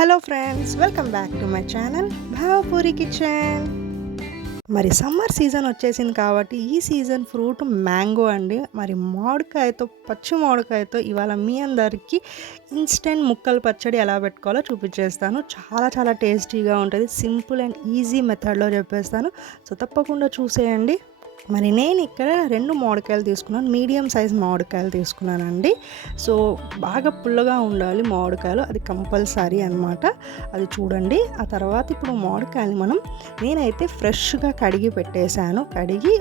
Hello friends, welcome back to my channel Bhavapuri kitchen. మరి summer season వచ్చేసింది కాబట్టి ఈ సీజన్ ఫ్రూట్ మ్యాంగో అండి. మరి మామిడికాయతో, పచ్చి మామిడికాయతో ఇవాళ మీ అందరికీ ఇన్స్టెంట్ ముక్కలు పచ్చడి ఎలా పెట్టుకోవాలో చూపించేస్తాను. చాలా చాలా టేస్టీగా ఉంటుంది. సింపుల్ అండ్ ఈజీ మెథడ్లో చెప్పేస్తాను. సో తప్పకుండా చూసేయండి. మరి నేను ఇక్కడ 2 మామిడికాయలు తీసుకున్నాను. మీడియం సైజ్ మామిడికాయలు తీసుకున్నానండి. సో బాగా పుల్లగా ఉండాలి మామిడికాయలు, అది కంపల్సరీ అనమాట. అది చూడండి. ఆ తర్వాత ఇప్పుడు మామిడికాయలు నేనైతే ఫ్రెష్గా కడిగి పెట్టేశాను. కడిగి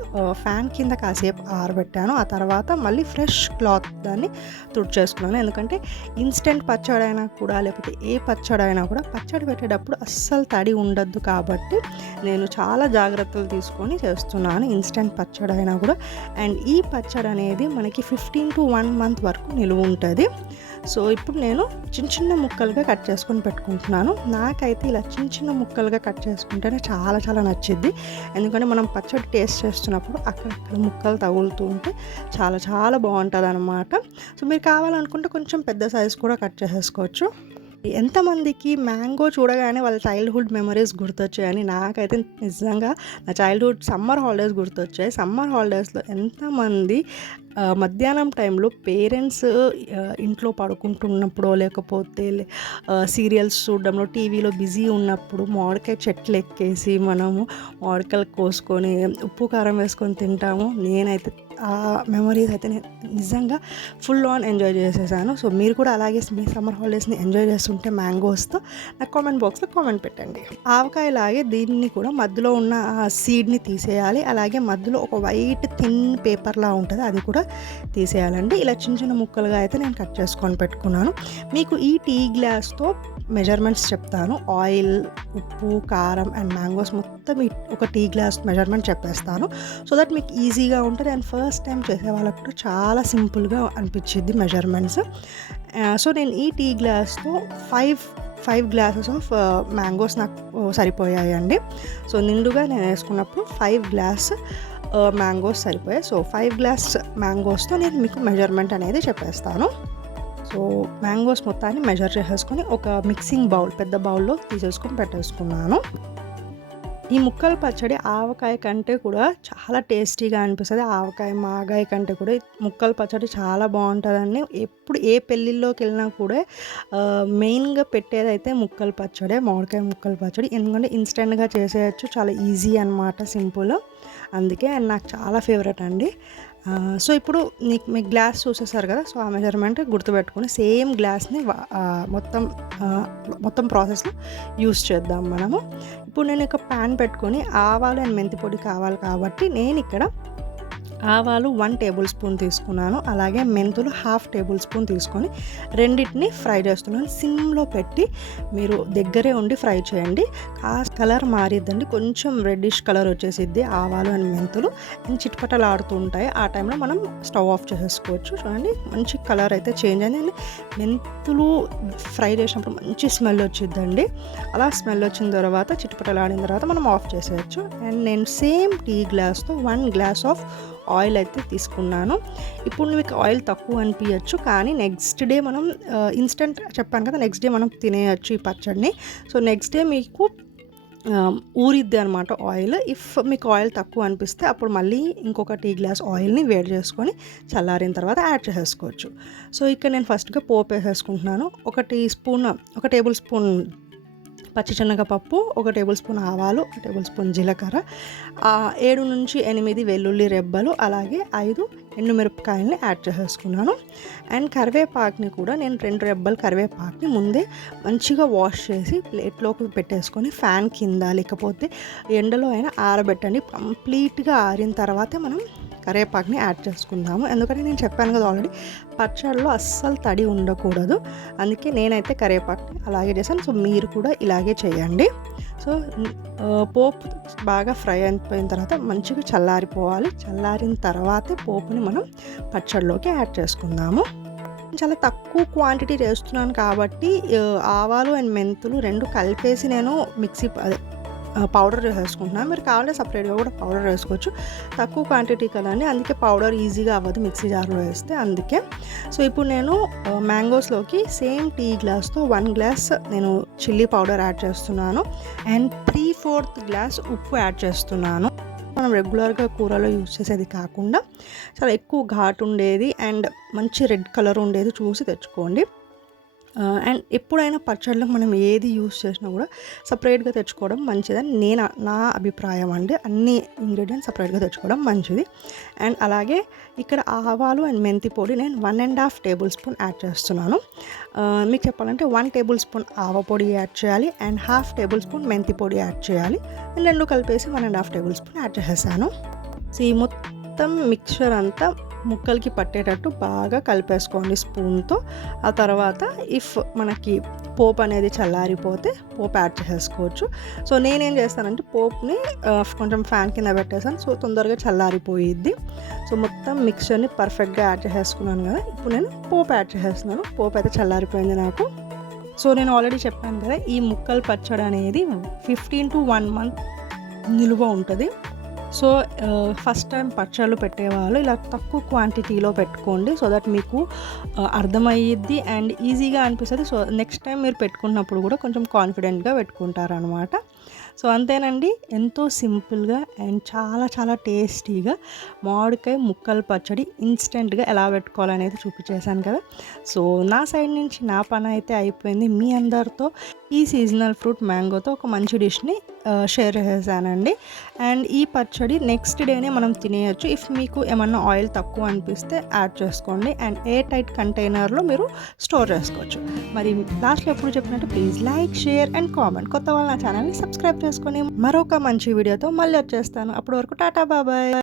ఫ్యాన్ కింద కాసేపు ఆరబెట్టాను. ఆ తర్వాత మళ్ళీ ఫ్రెష్ క్లాత్ దాన్ని తుడిచేసుకున్నాను. ఎందుకంటే ఇన్స్టెంట్ పచ్చడి అయినా కూడా, లేకపోతే ఏ పచ్చడి అయినా కూడా పచ్చడి పెట్టేటప్పుడు అస్సలు తడి ఉండద్దు. కాబట్టి నేను చాలా జాగ్రత్తలు తీసుకొని చేస్తున్నాను ఇన్స్టెంట్ పచ్చడి అయినా కూడా. అండ్ ఈ పచ్చడి అనేది మనకి 15 to 1 month వరకు నిలువ ఉంటుంది. సో ఇప్పుడు నేను చిన్న చిన్న ముక్కలుగా కట్ చేసుకొని పెట్టుకుంటున్నాను. నాకైతే ఇలా చిన్న చిన్న ముక్కలుగా కట్ చేసుకుంటేనే చాలా చాలా నచ్చింది. ఎందుకంటే మనం పచ్చడి టేస్ట్ చేస్తున్నప్పుడు అక్కడక్కడ ముక్కలు తగులుతూ ఉంటే చాలా చాలా బాగుంటుంది అనమాట. సో మీరు కావాలనుకుంటే కొంచెం పెద్ద సైజు కూడా కట్ చేసేసుకోవచ్చు. ఎంతమందికి మ్యాంగో చూడగానే వాళ్ళ చైల్డ్హుడ్ మెమరీస్ గుర్తొచ్చాయని, నాకైతే నిజంగా నా చైల్డ్హుడ్ సమ్మర్ హాలిడేస్ గుర్తొచ్చాయి. సమ్మర్ హాలిడేస్లో ఎంతమంది మధ్యాహ్నం టైంలో పేరెంట్స్ ఇంట్లో పడుకుంటున్నప్పుడు, లేకపోతే సీరియల్స్ చూడడంలో టీవీలో బిజీ ఉన్నప్పుడు మామిడికాయ చెట్లు ఎక్కేసి మనము మామిడికాయలు కోసుకొని ఉప్పు కారం వేసుకొని తింటాము. నేనైతే ఆ మెమరీస్ అయితే నేను నిజంగా ఫుల్ ఆన్ ఎంజాయ్ చేసేసాను. సో మీరు కూడా అలాగే మీ సమ్మర్ హాలిడేస్ని ఎంజాయ్ చేస్తుంటే మ్యాంగోస్తో నాకు కామెంట్ బాక్స్లో కామెంట్ పెట్టండి. ఆవకాయలాగే దీన్ని కూడా మధ్యలో ఉన్న ఆ సీడ్ని తీసేయాలి. అలాగే మధ్యలో ఒక వైట్ థిన్ పేపర్లా ఉంటుంది, అది కూడా తీసేయాలండి. ఇలా చిన్న చిన్న ముక్కలుగా అయితే నేను కట్ చేసుకొని పెట్టుకున్నాను. మీకు ఈ టీ గ్లాస్తో మెజర్మెంట్స్ చెప్తాను. ఆయిల్, ఉప్పు, కారం అండ్ మ్యాంగోస్ మొత్తం ఒక టీ గ్లాస్ మెజర్మెంట్ చెప్పేస్తాను. సో దట్ మీకు ఈజీగా ఉంటుంది. అండ్ ఫస్ట్ టైం చేసే వాళ్ళకు కూడా చాలా సింపుల్గా అనిపించింది మెజర్మెంట్స్. సో నేను ఈ టీ గ్లాస్తో 5 గ్లాసెస్ ఆఫ్ మ్యాంగోస్ నాకు సరిపోయాయండి. సో నిండుగా నేను వేసుకున్నప్పుడు 5 గ్లాస్ మ్యాంగోస్ సరిపోయాయి. సో 5 గ్లాస్ మ్యాంగోస్తో నేను మీకు మెజర్మెంట్ అనేది చెప్పేస్తాను. సో మ్యాంగోస్ మొత్తాన్ని మెజర్ చేసేసుకొని ఒక మిక్సింగ్ బౌల్, పెద్ద బౌల్లో తీసేసుకొని పెట్టేసుకున్నాను. ఈ ముక్కల పచ్చడి ఆవకాయ కంటే కూడా చాలా టేస్టీగా అనిపిస్తుంది. ఆవకాయ, మాగాయ కంటే కూడా ముక్కల పచ్చడి చాలా బాగుంటుందండి. ఎప్పుడు ఏ పెళ్ళిళ్ళలోకి వెళ్ళినా కూడా మెయిన్గా పెట్టేదైతే ముక్కల పచ్చడే, మామిడికాయ ముక్కల పచ్చడి. ఎందుకంటే ఇన్స్టెంట్గా చేసేయచ్చు, చాలా ఈజీ అనమాట, సింపుల్. అందుకే నాకు చాలా ఫేవరెట్ అండి. సో ఇప్పుడు మీ గ్లాస్ చూసేసారు కదా. సో ఆ మెజర్మెంట్ గుర్తుపెట్టుకొని సేమ్ గ్లాస్ని మొత్తం ప్రాసెస్లో యూస్ చేద్దాం మనము. ఇప్పుడు నేను ఒక ప్యాన్ పెట్టుకొని ఆవాలు అండ్ మెంతి పొడి కావాలి కాబట్టి నేను ఇక్కడ ఆవాలు 1 టేబుల్ స్పూన్ తీసుకున్నాను. అలాగే మెంతులు 1/2 టేబుల్ స్పూన్ తీసుకొని రెండింటిని ఫ్రై చేస్తున్నాను. సిమ్లో పెట్టి మీరు దగ్గరే ఉండి ఫ్రై చేయండి. కాస్త కలర్ మారిద్దండి, కొంచెం రెడ్డిష్ కలర్ వచ్చేసిద్ది ఆవాలు అండ్ మెంతులు. అండ్ చిట్పటలు ఆడుతూ ఉంటాయి. ఆ టైంలో మనం స్టవ్ ఆఫ్ చేసేసుకోవచ్చు. చూడండి, మంచి కలర్ అయితే చేంజ్ అయింది. అండ్ మెంతులు ఫ్రై చేసినప్పుడు మంచి స్మెల్ వచ్చిద్దండి. అలా స్మెల్ వచ్చిన తర్వాత, చిట్పటలు ఆడిన తర్వాత మనం ఆఫ్ చేసేయచ్చు. అండ్ నేను సేమ్ టీ గ్లాస్తో 1 గ్లాస్ ఆఫ్ ఆయిల్ అయితే తీసుకున్నాను. ఇప్పుడు మీకు ఆయిల్ తక్కువ అనిపించచ్చు, కానీ నెక్స్ట్ డే మనం ఇన్స్టెంట్ చెప్పాను కదా, నెక్స్ట్ డే మనం తినేయచ్చు ఈ పచ్చడిని. సో నెక్స్ట్ డే మీకు ఊరిద్ది అనమాట ఆయిల్. ఇఫ్ మీకు ఆయిల్ తక్కువ అనిపిస్తే అప్పుడు మళ్ళీ ఇంకొక టీ గ్లాస్ ఆయిల్ని వేడి చేసుకొని చల్లారిన తర్వాత యాడ్ చేసేసుకోవచ్చు. సో ఇక్కడ నేను ఫస్ట్గా పోపు వేసేసుకుంటున్నాను. ఒక టేబుల్ స్పూన్ పచ్చిశనగపప్పు, 1 టేబుల్ స్పూన్ ఆవాలు, 1 టేబుల్ స్పూన్ జీలకర్ర, 7 నుంచి 8 వెల్లుల్లి రెబ్బలు, అలాగే 5 ఎండుమిరపకాయలని యాడ్ చేసేసుకున్నాను. అండ్ కరివేపాకుని కూడా నేను 2 రెబ్బలు కరివేపాకుని ముందే మంచిగా వాష్ చేసి ప్లేట్లోకి పెట్టేసుకొని ఫ్యాన్ కింద, లేకపోతే ఎండలో అయినా ఆరబెట్టండి. కంప్లీట్గా ఆరిన తర్వాతే మనం కరివేపాకుని యాడ్ చేసుకుందాము. ఎందుకంటే నేను చెప్పాను కదా ఆల్రెడీ, పచ్చడిలో అస్సలు తడి ఉండకూడదు. అందుకే నేనైతే కరివేపాకుని అలాగే చేశాను. సో మీరు కూడా ఇలాగే చేయండి. సో పోపు బాగా ఫ్రై అయిపోయిన తర్వాత మంచిగా చల్లారిపోవాలి. చల్లారిన తర్వాతే పోపుని మనం పచ్చడిలోకి యాడ్ చేసుకుందాము. చాలా తక్కువ క్వాంటిటీ చేస్తున్నాను కాబట్టి ఆవాలు అండ్ మెంతులు 2 కలిపేసి నేను పౌడర్ వేసుకుంటున్నాను. మీరు కావాలంటే సపరేట్గా కూడా పౌడర్ వేసుకోవచ్చు. తక్కువ క్వాంటిటీ కదండి, అందుకే పౌడర్ ఈజీగా అవ్వదు మిక్సీ జార్లో వేస్తే, అందుకే. సో ఇప్పుడు నేను మ్యాంగోస్లోకి సేమ్ టీ గ్లాస్తో 1 గ్లాస్ నేను చిల్లీ పౌడర్ యాడ్ చేస్తున్నాను అండ్ 3/4 గ్లాస్ ఉప్పు యాడ్ చేస్తున్నాను. మనం రెగ్యులర్గా కూరలో యూజ్ చేసేది కాకుండా చాలా ఎక్కువ ఘాటు ఉండేది అండ్ మంచి రెడ్ కలర్ ఉండేది చూసి తెచ్చుకోండి. అండ్ ఎప్పుడైనా పచ్చడిలో మనం ఏది యూజ్ చేసినా కూడా సపరేట్గా తెచ్చుకోవడం మంచిదని నా అభిప్రాయం అండి. అన్ని ఇంగ్రీడియంట్స్ సపరేట్గా తెచ్చుకోవడం మంచిది. అండ్ అలాగే ఇక్కడ ఆవాలు అండ్ మెంతి పొడి నేను 1.5 టేబుల్ స్పూన్ యాడ్ చేస్తున్నాను. మీకు చెప్పాలంటే 1 టేబుల్ స్పూన్ ఆవ పొడి యాడ్ చేయాలి అండ్ 1/2 టేబుల్ స్పూన్ మెంతి పొడి యాడ్ చేయాలి. నేను 2 కలిపేసి 1.5 టేబుల్ స్పూన్ యాడ్ చేసేసాను. సో ఈ మొత్తం మిక్చర్ అంతా ముక్కలకి పట్టేటట్టు బాగా కలిపేసుకోండి స్పూన్తో. ఆ తర్వాత ఇఫ్ మనకి పోపు అనేది చల్లారిపోతే పోపు యాడ్ చేసేసుకోవచ్చు. సో నేనేం చేస్తానంటే పోపుని కొంచెం ఫ్యాన్ కింద పెట్టేసాను, సో తొందరగా చల్లారిపోయిద్ది. సో మొత్తం మిక్చర్ని పర్ఫెక్ట్గా యాడ్ చేసేసుకున్నాను కదా. ఇప్పుడు నేను పోపు యాడ్ చేసేస్తున్నాను. పోపు అయితే చల్లారిపోయింది నాకు. సో నేను ఆల్రెడీ చెప్పాను కదా, ఈ ముక్కలు పచ్చడి అనేది 15 to 1 month నిలువ ఉంటుంది. సో ఫస్ట్ టైం పచ్చళ్ళు పెట్టేవాళ్ళు ఇలా తక్కువ క్వాంటిటీలో పెట్టుకోండి, సో దట్ మీకు అర్థమయ్యిద్ది అండ్ ఈజీగా అనిపిస్తుంది. సో నెక్స్ట్ టైం మీరు పెట్టుకున్నప్పుడు కూడా కొంచెం కాన్ఫిడెంట్గా పెట్టుకుంటారనమాట. సో అంతేనండి, ఎంతో సింపుల్గా అండ్ చాలా చాలా టేస్టీగా మామిడికాయ ముక్కలు పచ్చడి ఇన్స్టెంట్గా ఎలా పెట్టుకోవాలనేది చూపించేశాను కదా. సో నా సైడ్ నుంచి నా పని అయితే అయిపోయింది. మీ అందరితో ఈ సీజనల్ ఫ్రూట్ మ్యాంగోతో ఒక మంచి డిష్ని షేర్ చేశానండి. అండ్ ఈ పచ్చడి నెక్స్ట్ డేనే మనం తినేయచ్చు. ఇఫ్ మీకు ఏమన్నా ఆయిల్ తక్కువ అనిపిస్తే యాడ్ చేసుకోండి అండ్ ఎయిర్ టైట్ కంటైనర్లో మీరు స్టోర్ చేసుకోవచ్చు. మరి లాస్ట్లో ఎప్పుడు చెప్పినట్టు please like, share and comment. కొత్త వాళ్ళు నా ఛానల్ని సబ్స్క్రైబ్ చేసుకొని మరొక మంచి వీడియోతో మళ్ళీ వచ్చేస్తాను. అప్పటి వరకు టాటా బాబాయ్.